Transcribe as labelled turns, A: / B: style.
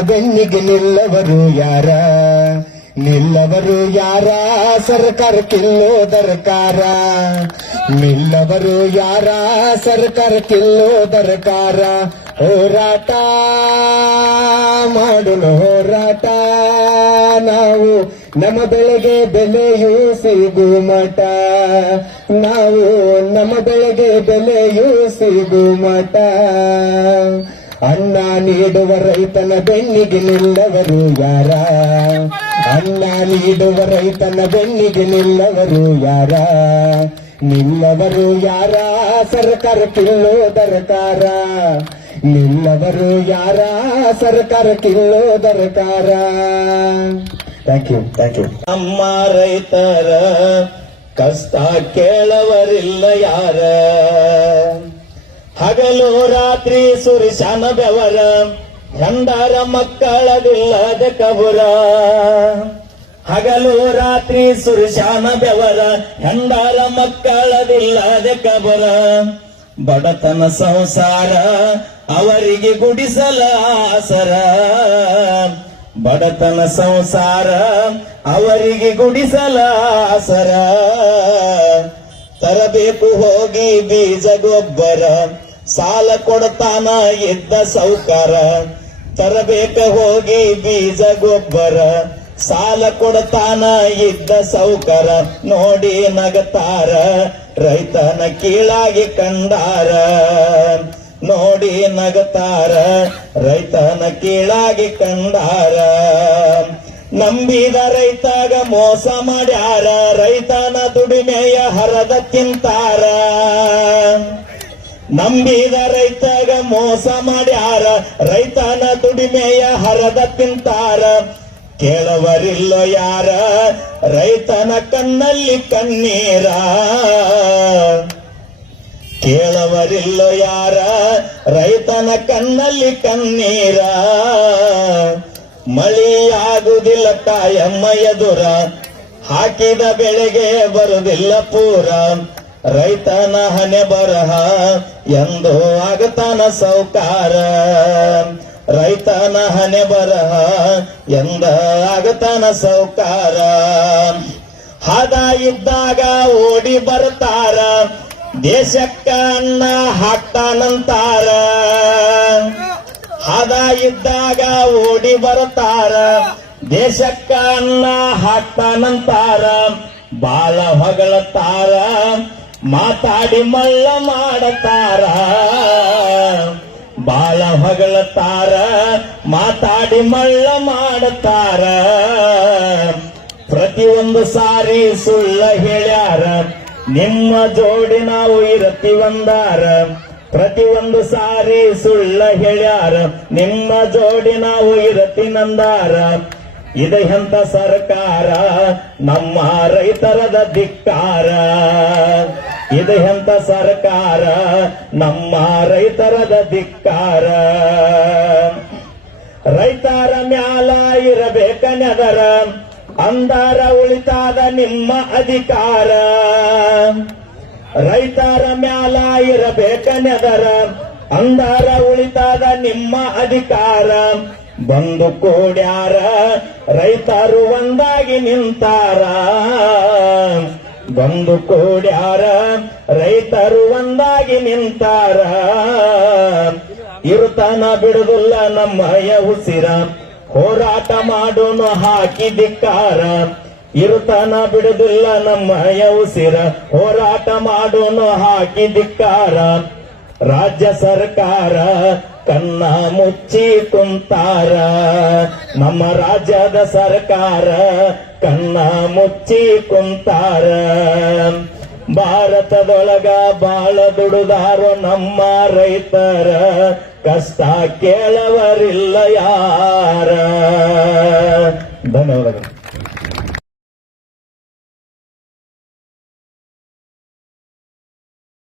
A: ಬೆನ್ನಿಗೆ ನಿಲ್ಲವರು ಯಾರ? ನಿಲ್ಲವರು ಯಾರ? ಸರ್ಕಾರಕ್ಕಿಲ್ಲೋ ದರಕಾರ ನಿಲ್ಲವರು ಯಾರ? ಸರ್ಕಾರಕ್ಕಿಲ್ಲೋ ದರ್ಕಾರ ಹೋರಾಟ ಮಾಡಲು ಹೋರಾಟ. ನಾವು ನಮ್ಮ ಬೆಳೆಗೆ ಬೆಲೆಯೂ ಸಿಗು ಮಠ ನಾವು ನಮ್ಮ ಬೆಳೆಗೆ ಬೆಲೆಯೂ ಸಿಗು ಮಠ ಅನ್ನ ನೀಡುವ ರೈತನ ಬೆನ್ನಿಗೆ ನಿಲ್ಲವರು ಯಾರ? ಅನ್ನ ನೀಡುವ ರೈತನ ಬೆನ್ನಿಗೆ ನಿಲ್ಲವರು ಯಾರ? ನಿಲ್ಲವರು ಯಾರ? ಸರ್ಕಾರಕ್ಕಿಲ್ಲೋ ದರಕಾರ. ನಿಲ್ಲವರು ಯಾರ? ಸರ್ಕಾರಕ್ಕಿಲ್ಲೋ ದರಕಾರ. ಥ್ಯಾಂಕ್ ಯು ಥ್ಯಾಂಕ್ ಯು
B: ನಮ್ಮ ರೈತರ ಕಷ್ಟ ಕೇಳವರಿಲ್ಲ ಯಾರ? ಹಗಲು ರಾತ್ರಿ ಸುರಿಶಾನ ಬೆವರ, ಹೆಂಡರ ಮಕ್ಕಳದಿಲ್ಲದ ಕಬುರ. ಹಗಲು ರಾತ್ರಿ ಸುರಿಶಾನ ಬೆವರ, ಹೆಂಡರ ಮಕ್ಕಳದಿಲ್ಲದ ಕಬುರ. ಬಡತನ ಸಂಸಾರ ಅವರಿಗೆ ಗುಡಿಸಲ ಆಸರ. ಬಡತನ ಸಂಸಾರ ಅವರಿಗೆ ಗುಡಿಸಲ ಆಸರ. ತರಬೇಕು ಹೋಗಿ ಬೀಜ ಗೊಬ್ಬರ ಸಾಲ ಕೊಡ್ತಾನ ಇದ್ದ ಸೌಕಾರ. ತರಬೇಕ ಹೋಗಿ ಬೀಜ ಗೊಬ್ಬರ. ಸಾಲ ಕೊಡ್ತಾನ ಇದ್ದ ಸೌಕರ. ನೋಡಿ ನಗತಾರ, ರೈತನ ಕೀಳಾಗಿ ಕಂಡಾರ. ನೋಡಿ ನಗತಾರ, ರೈತನ ಕೀಳಾಗಿ ಕಂಡಾರ. ನಂಬಿದ ರೈತಾಗ ಮೋಸ ಮಾಡ್ಯಾರ, ರೈತನ ದುಡಿಮೆಯ ಹರದ ತಿಂತಾರ. ನಂಬಿದ ರೈತಗ ಮೋಸ ಮಾಡ್ಯಾರ ರೈತನ ದುಡಿಮೆಯ ಹರದ ತಿಂತಾರ. ಕೇಳವರಿಲ್ಲ ಯಾರ, ರೈತನ ಕಣ್ಣಲ್ಲಿ ಕಣ್ಣೀರ. ಕೇಳವರಿಲ್ಲ ಯಾರ, ರೈತನ ಕಣ್ಣಲ್ಲಿ ಕಣ್ಣೀರ. ಮಳೆಯಾಗುವುದಿಲ್ಲ ತಾಯಮ್ಮ ಎದುರ, ಹಾಕಿದ ಬೆಳೆಗೆ ಬರುವುದಿಲ್ಲ ಪೂರ. ರೈತನ ಹಣೆ ಬರಹ ಎಂದು ಆಗತಾನ ಸೌಕಾರ. ರೈತನ ಹಣೆ ಬರಹ ಎಂದ ಆಗತಾನ ಸೌಕಾರ. ಹದ ಇದ್ದಾಗ ಓಡಿ ಬರ್ತಾರ, ದೇಶಕ್ಕ ಅನ್ನ ಹಾಕ್ತಾನಂತಾರ. ಹದ ಇದ್ದಾಗ ಓಡಿ ಬರ್ತಾರ, ದೇಶಕ್ಕ ಅನ್ನ ಹಾಕ್ತಾನಂತಾರ. ಬಾಳ ಹೊಗಳತಾರ ಮಾತಾಡಿ ಮಳ್ಳ ಮಾಡತಾರ. ಬಾಳ ಹೊಗಳತಾರ, ಮಾತಾಡಿ ಮಳ್ಳ ಮಾಡತಾರ. ಪ್ರತಿಯೊಂದು ಸಾರಿ ಸುಳ್ಳ ಹೇಳ್ಯಾರ, ನಿಮ್ಮ ಜೋಡಿ ನಾವು ಇರತಿವಂದಾರ ಪ್ರತಿಯೊಂದು ಸಾರಿ ಸುಳ್ಳ ಹೇಳ್ಯಾರ, ನಿಮ್ಮ ಜೋಡಿ ನಾವು ಇರತಿನಂದಾರ ಇದು ಎಂತ ಸರ್ಕಾರ, ನಮ್ಮ ರೈತರದ ಧಿಕ್ಕಾರ. ಇದು ಎಂತ ಸರ್ಕಾರ? ನಮ್ಮ ರೈತರದ ಧಿಕ್ಕಾರ. ರೈತರ ಮ್ಯಾಲ ಇರಬೇಕ ನೆದರ, ಅಂದಾರ ಉಳಿತಾದ ನಿಮ್ಮ ಅಧಿಕಾರ. ರೈತರ ಮ್ಯಾಲ ಇರಬೇಕ ನೆದರ, ಅಂದಾರ ಉಳಿತಾದ ನಿಮ್ಮ ಅಧಿಕಾರ. ಬಂದು ಕೂಡ್ಯಾರ, ರೈತರು ಒಂದಾಗಿ ನಿಂತಾರ. ಬಂದು ಕೋಡ್ಯಾರ, ರೈತರು ಒಂದಾಗಿ ನಿಂತಾರ. ಇರುತನ ಬಿಡುದಿಲ್ಲ ನಮ್ಮಯ ಉಸಿರ, ಹೋರಾಟ ಮಾಡೋನು ಹಾಕಿ ಧಿಕ್ಕಾರ. ಇರುತನ ಬಿಡುದಿಲ್ಲ ನಮ್ಮಯ ಉಸಿರ, ಹೋರಾಟ ಮಾಡೋನು ಹಾಕಿ ಧಿಕ್ಕಾರ. ರಾಜ್ಯ ಸರ್ಕಾರ ಕನ್ನ ಮುಚ್ಚಿ ಕುಂತಾರ ನಮ್ಮ ರಾಜ್ಯದ ಸರ್ಕಾರ ಕನ್ನ ಮುಚ್ಚಿ ಕುಂತಾರ ಭಾರತದೊಳಗ ಬಾಳ ದುಡುದಾರೋ ನಮ್ಮ ರೈತರ ಕಷ್ಟ ಕೇಳವರಿಲ್ಲ ಯಾರ. ಧನ್ಯವಾದಗಳು.